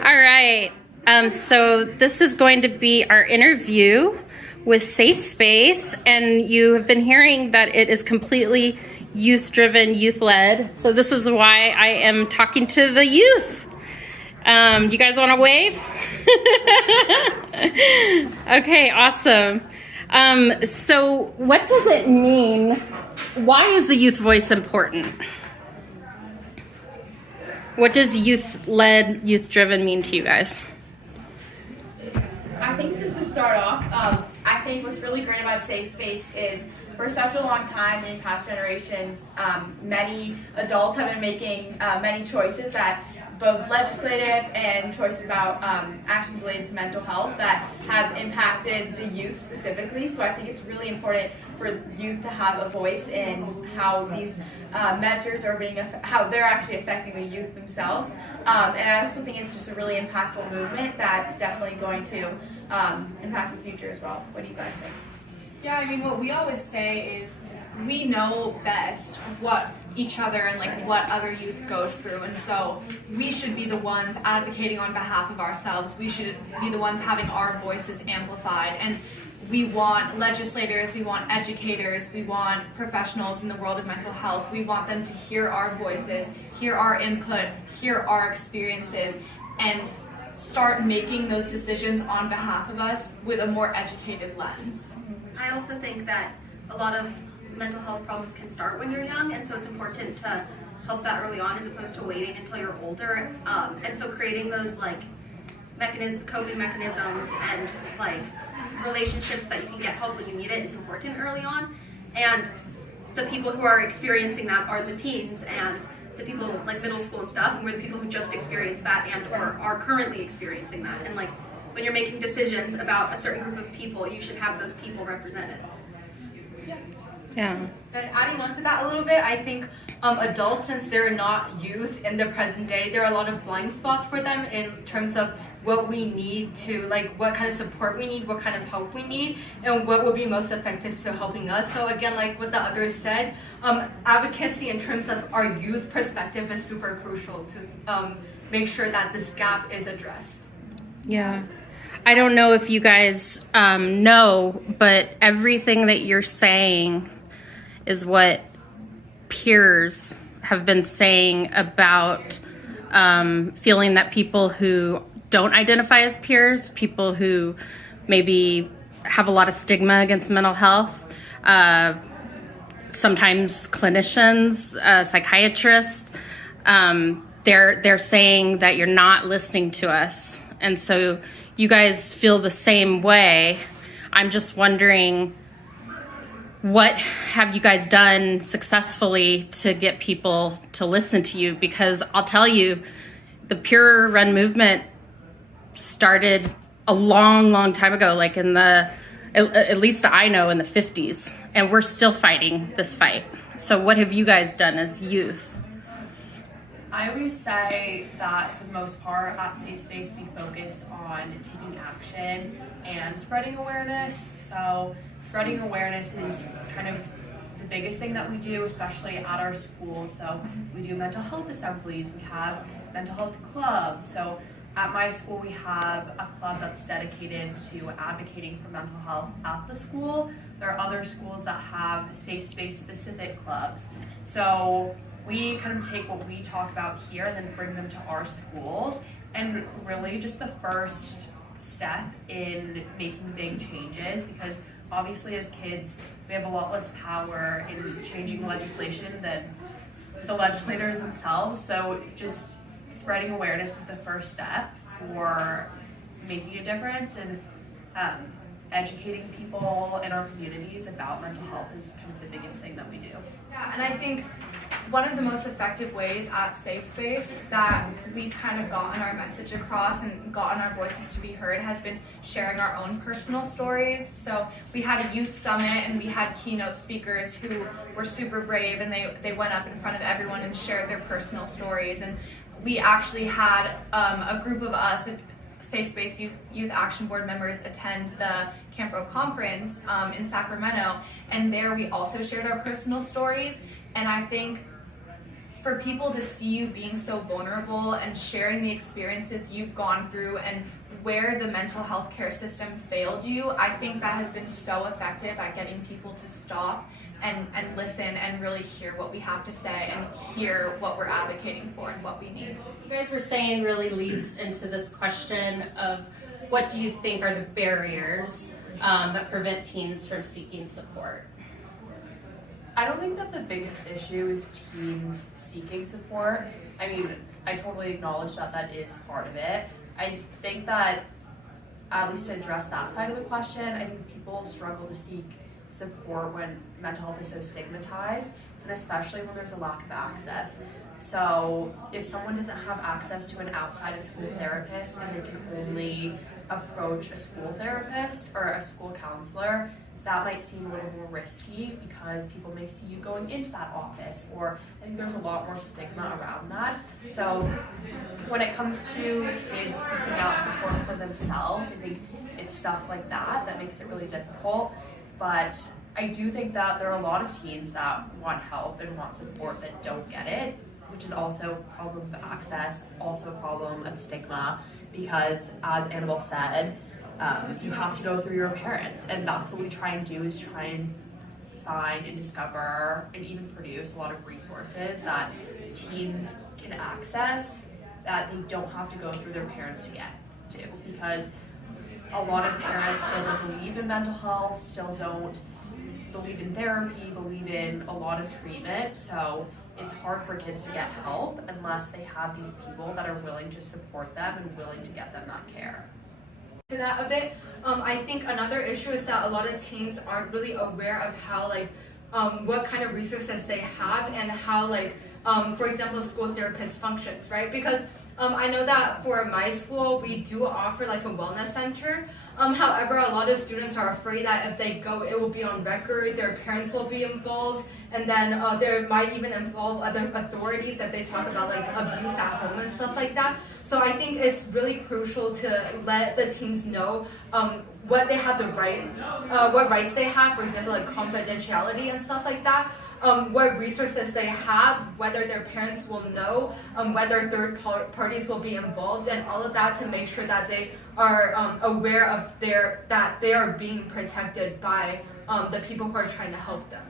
All right. So this is going to be our interview with Safe Space, and you have been hearing that it is completely youth-driven, youth-led. So this is why I am talking to the youth. You guys want to wave? Okay, awesome. So what does it mean? Why is the youth voice important? What does youth-led, youth-driven mean to you guys? I think just to start off, I think what's really great about Safe Space is for such a long time in past generations, many adults have been making many choices that both legislative and choices about actions related to mental health that have impacted the youth specifically. So I think it's really important for youth to have a voice in how these measures are being, how they're actually affecting the youth themselves. And I also think it's just a really impactful movement that's definitely going to impact the future as well. What do you guys think? Yeah, I mean, what we always say is we know best what each other and like what other youth goes through, and so we should be the ones advocating on behalf of ourselves. We should be the ones having our voices amplified, and we want legislators, we want educators, we want professionals in the world of mental health. We want them to hear our voices, hear our input, hear our experiences, and start making those decisions on behalf of us with a more educated lens. I also think that a lot of mental health problems can start when you're young, and so it's important to help that early on as opposed to waiting until you're older. And so creating those like coping mechanisms and like relationships that you can get help when you need it is important early on. And the people who are experiencing that are the teens and the people like middle school and stuff, and we're the people who just experienced that and or are currently experiencing that. And like when you're making decisions about a certain group of people, you should have those people represented. Yeah. And adding on to that a little bit, I think adults, since they're not youth in the present day, there are a lot of blind spots for them in terms of what we need to, like what kind of support we need, what kind of help we need, and what would be most effective to helping us. So again, like what the others said, advocacy in terms of our youth perspective is super crucial to make sure that this gap is addressed. Yeah. I don't know if you guys know, but everything that you're saying is what peers have been saying about feeling that people who don't identify as peers, people who maybe have a lot of stigma against mental health, sometimes clinicians, psychiatrists, they're saying that you're not listening to us. And so you guys feel the same way. I'm just wondering, what have you guys done successfully to get people to listen to you? Because I'll tell you, the Pure Run movement started a long, long time ago, like in the, at least I know, in the 50s, and we're still fighting this fight. So what have you guys done as youth? I always say that for the most part at Safe Space we focus on taking action and spreading awareness. So spreading awareness is kind of the biggest thing that we do, especially at our school. So we do mental health assemblies, we have mental health clubs. So at my school we have a club that's dedicated to advocating for mental health at the school. There are other schools that have Safe Space specific clubs. So we kind of take what we talk about here and then bring them to our schools, and really just the first step in making big changes, because obviously as kids we have a lot less power in changing legislation than the legislators themselves. So just spreading awareness is the first step for making a difference, and educating people in our communities about mental health is kind of the biggest thing that we do. Yeah, and I think one of the most effective ways at Safe Space that we've kind of gotten our message across and gotten our voices to be heard has been sharing our own personal stories. So we had a youth summit and we had keynote speakers who were super brave, and they went up in front of everyone and shared their personal stories. And we actually had a group of us, Safe Space Youth Action Board members, attend the CAMHPRO conference in Sacramento, and there we also shared our personal stories. And I think for people to see you being so vulnerable and sharing the experiences you've gone through and where the mental health care system failed you, I think that has been so effective at getting people to stop and listen and really hear what we have to say and hear what we're advocating for and what we need. You guys were saying really leads into this question of what do you think are the barriers that prevent teens from seeking support? I don't think that the biggest issue is teens seeking support. I mean, I totally acknowledge that that is part of it. I think that, at least to address that side of the question, I think people struggle to seek support when mental health is so stigmatized, and especially when there's a lack of access. So if someone doesn't have access to an outside of school therapist and they can only approach a school therapist or a school counselor, that might seem a little more risky because people may see you going into that office, or I think there's a lot more stigma around that. So when it comes to kids seeking out support for themselves, I think it's stuff like that that makes it really difficult. But I do think that there are a lot of teens that want help and want support that don't get it, which is also a problem of access, also a problem of stigma, because as Annabelle said, you have to go through your parents, and that's what we try and do, is try and find and discover and even produce a lot of resources that teens can access that they don't have to go through their parents to get to, because a lot of parents still don't believe in mental health, still don't believe in therapy, believe in a lot of treatment, so it's hard for kids to get help unless they have these people that are willing to support them and willing to get them that care. To that a bit, I think another issue is that a lot of teens aren't really aware of how what kind of resources they have and how for example, school therapist functions, right? Because I know that for my school, we do offer a wellness center. However, a lot of students are afraid that if they go, it will be on record, their parents will be involved, and then there might even involve other authorities if they talk about abuse at home and stuff like that. So I think it's really crucial to let the teens know what they have what rights they have, for example, confidentiality and stuff like that. What resources they have, whether their parents will know, whether third parties will be involved, and all of that to make sure that they are aware of that they are being protected by the people who are trying to help them.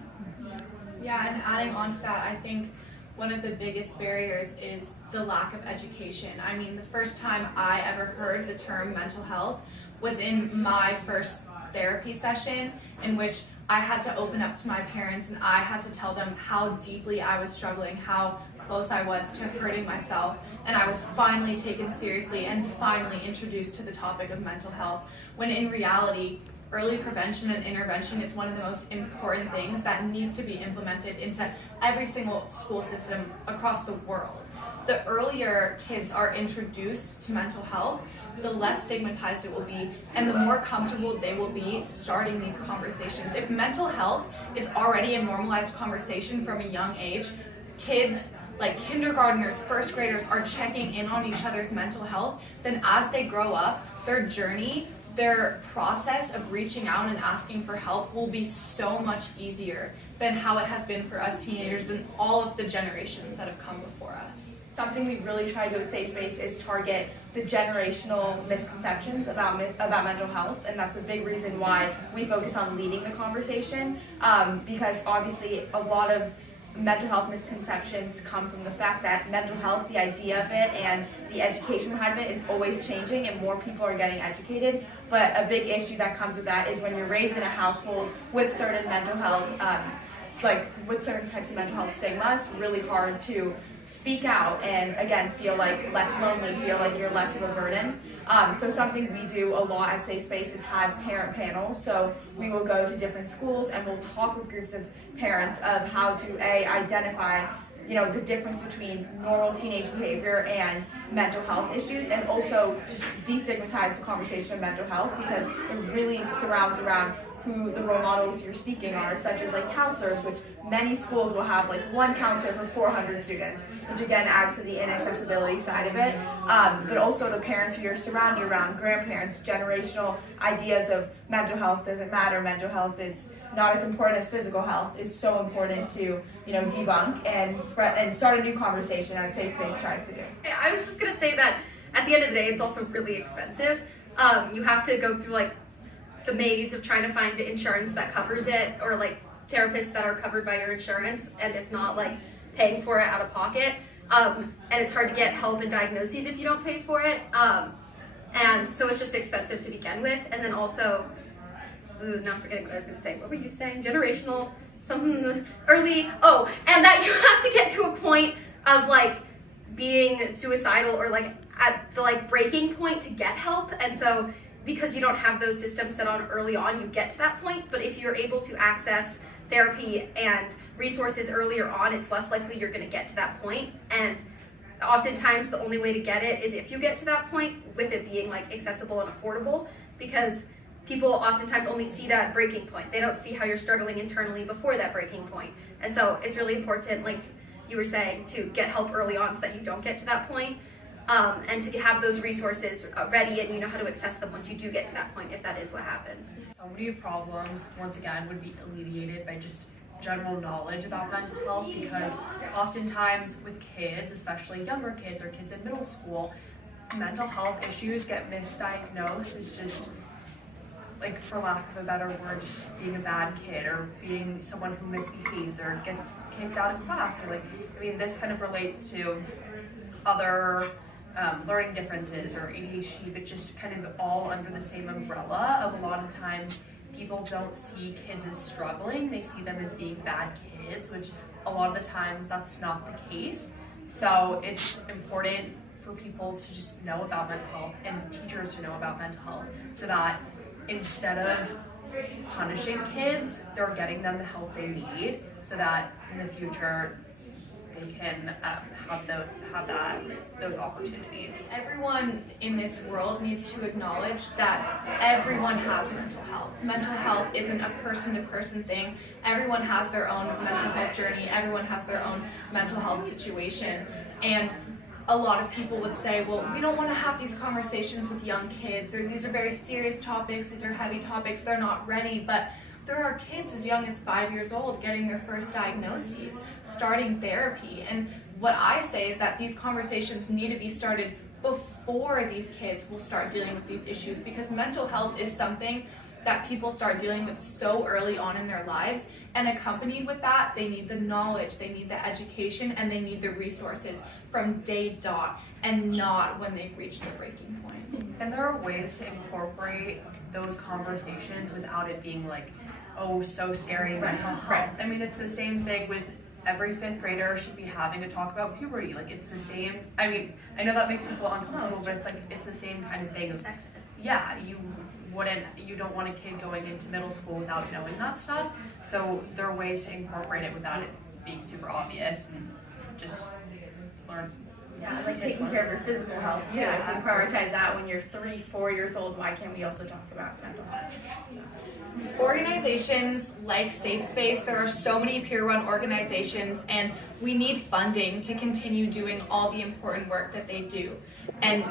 Yeah, and adding on to that, I think one of the biggest barriers is the lack of education. I mean, the first time I ever heard the term mental health was in my first therapy session, in which I had to open up to my parents and I had to tell them how deeply I was struggling, how close I was to hurting myself, and I was finally taken seriously and finally introduced to the topic of mental health, when in reality, early prevention and intervention is one of the most important things that needs to be implemented into every single school system across the world. The earlier kids are introduced to mental health, the less stigmatized it will be, and the more comfortable they will be starting these conversations. If mental health is already a normalized conversation from a young age, kids like kindergartners, first graders are checking in on each other's mental health, then as they grow up, their journey, their process of reaching out and asking for help will be so much easier than how it has been for us teenagers and all of the generations that have come before us. Something we really try to do at Safe Space is target the generational misconceptions about mental health, and that's a big reason why we focus on leading the conversation, because obviously a lot of mental health misconceptions come from the fact that mental health, the idea of it and the education behind it is always changing and more people are getting educated, but a big issue that comes with that is when you're raised in a household with certain mental health, with certain types of mental health stigma, it's really hard to speak out and again feel less lonely, feel like you're less of a burden. So something we do a lot at Safe Space is have parent panels. So we will go to different schools and we'll talk with groups of parents of how to identify the difference between normal teenage behavior and mental health issues, and also just destigmatize the conversation of mental health, because it really surrounds around who the role models you're seeking are, such as like counselors, which many schools will have like one counselor for 400 students, which again adds to the inaccessibility side of it. But also to parents who you're surrounded around, grandparents, generational ideas of mental health doesn't matter, mental health is not as important as physical health is so important to, debunk and spread and start a new conversation as Safe Space tries to do. I was just gonna say that at the end of the day, it's also really expensive. You have to go through like the maze of trying to find insurance that covers it, or like therapists that are covered by your insurance, and if not, like paying for it out of pocket. And it's hard to get help and diagnoses if you don't pay for it. And so it's just expensive to begin with. And then also, now I'm forgetting what I was gonna say. What were you saying? Generational, something early. Oh, and that you have to get to a point of like being suicidal or like at the like breaking point to get help. And so because you don't have those systems set on early on, you get to that point. But if you're able to access therapy and resources earlier on, it's less likely you're going to get to that point. And oftentimes the only way to get it is if you get to that point, with it being like accessible and affordable, because people oftentimes only see that breaking point. They don't see how you're struggling internally before that breaking point. And so it's really important, like you were saying, to get help early on so that you don't get to that point, and to have those resources ready and you know how to access them once you do get to that point, if that is what happens. So many problems, once again, would be alleviated by just general knowledge about mental health, because oftentimes with kids, especially younger kids or kids in middle school, mental health issues get misdiagnosed as just, like, for lack of a better word, just being a bad kid or being someone who misbehaves or gets kicked out of class, or like, I mean, this kind of relates to other learning differences or ADHD, but just kind of all under the same umbrella of a lot of times people don't see kids as struggling, they see them as being bad kids, which a lot of the times that's not the case. So it's important for people to just know about mental health and teachers to know about mental health, so that instead of punishing kids, they're getting them the help they need, so that in the future they can have those opportunities. Everyone in this world needs to acknowledge that everyone has mental health. Mental health isn't a person-to-person thing. Everyone has their own mental health journey. Everyone has their own mental health situation. And a lot of people would say, well, we don't want to have these conversations with young kids. These are very serious topics. These are heavy topics. They're not ready. But there are kids as young as 5 years old getting their first diagnoses, starting therapy. And what I say is that these conversations need to be started before these kids will start dealing with these issues, because mental health is something that people start dealing with so early on in their lives. And accompanied with that, they need the knowledge, they need the education, and they need the resources from day dot, and not when they've reached the breaking point. And there are ways to incorporate those conversations without it being like, oh, so scary, mental health. I mean, it's the same thing with every fifth grader should be having a talk about puberty. Like, it's the same. I mean, I know that makes people uncomfortable, but it's like, it's the same kind of thing. Yeah, you don't want a kid going into middle school without knowing that stuff. So there are ways to incorporate it without it being super obvious, and just learn. Yeah, like taking care of your physical health too. Yeah. If we prioritize that when you're 3, 4 years old, why can't we also talk about mental health? Organizations like Safe Space, there are so many peer-run organizations, and we need funding to continue doing all the important work that they do. And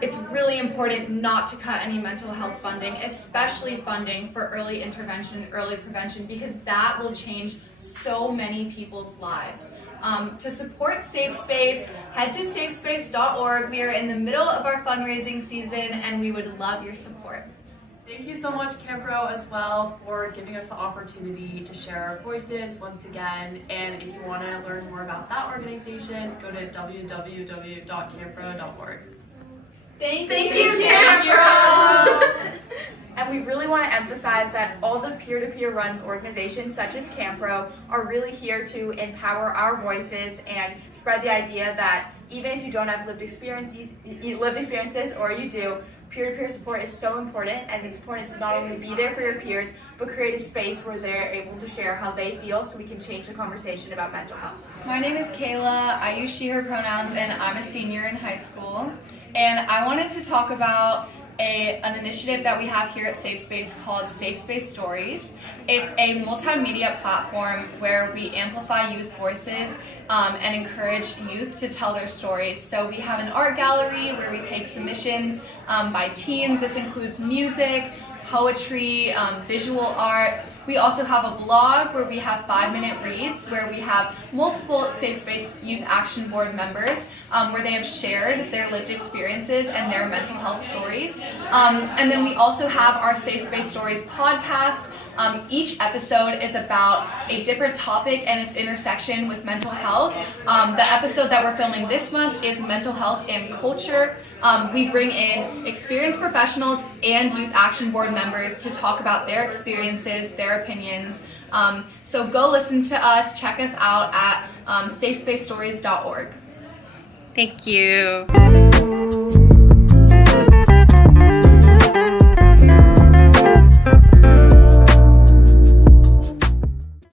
it's really important not to cut any mental health funding, especially funding for early intervention, early prevention, because that will change so many people's lives. To support Safe Space, head to safespace.org. We are in the middle of our fundraising season, and we would love your support. Thank you so much, CAMHPRO, as well, for giving us the opportunity to share our voices once again. And if you want to learn more about that organization, go to www.campro.org. Thank you, CAMHPRO! And we really want to emphasize that all the peer-to-peer run organizations such as CAMHPRO are really here to empower our voices and spread the idea that even if you don't have lived experiences or you do, peer-to-peer support is so important, and it's important to not only be there for your peers, but create a space where they're able to share how they feel so we can change the conversation about mental health. My name is Kayla. I use she, her pronouns, and I'm a senior in high school. And I wanted to talk about an initiative that we have here at Safe Space called Safe Space Stories. It's a multimedia platform where we amplify youth voices and encourage youth to tell their stories. So we have an art gallery where we take submissions by teens. This includes music, poetry, visual art. We also have a blog where we have 5-minute reads where we have multiple Safe Space Youth Action Board members where they have shared their lived experiences and their mental health stories. And then we also have our Safe Space Stories podcast. Each episode is about a different topic and its intersection with mental health. The episode that we're filming this month is mental health and culture. We bring in experienced professionals and Youth Action Board members to talk about their experiences, their opinions. So go listen to us, check us out at safespacestories.org. Thank you.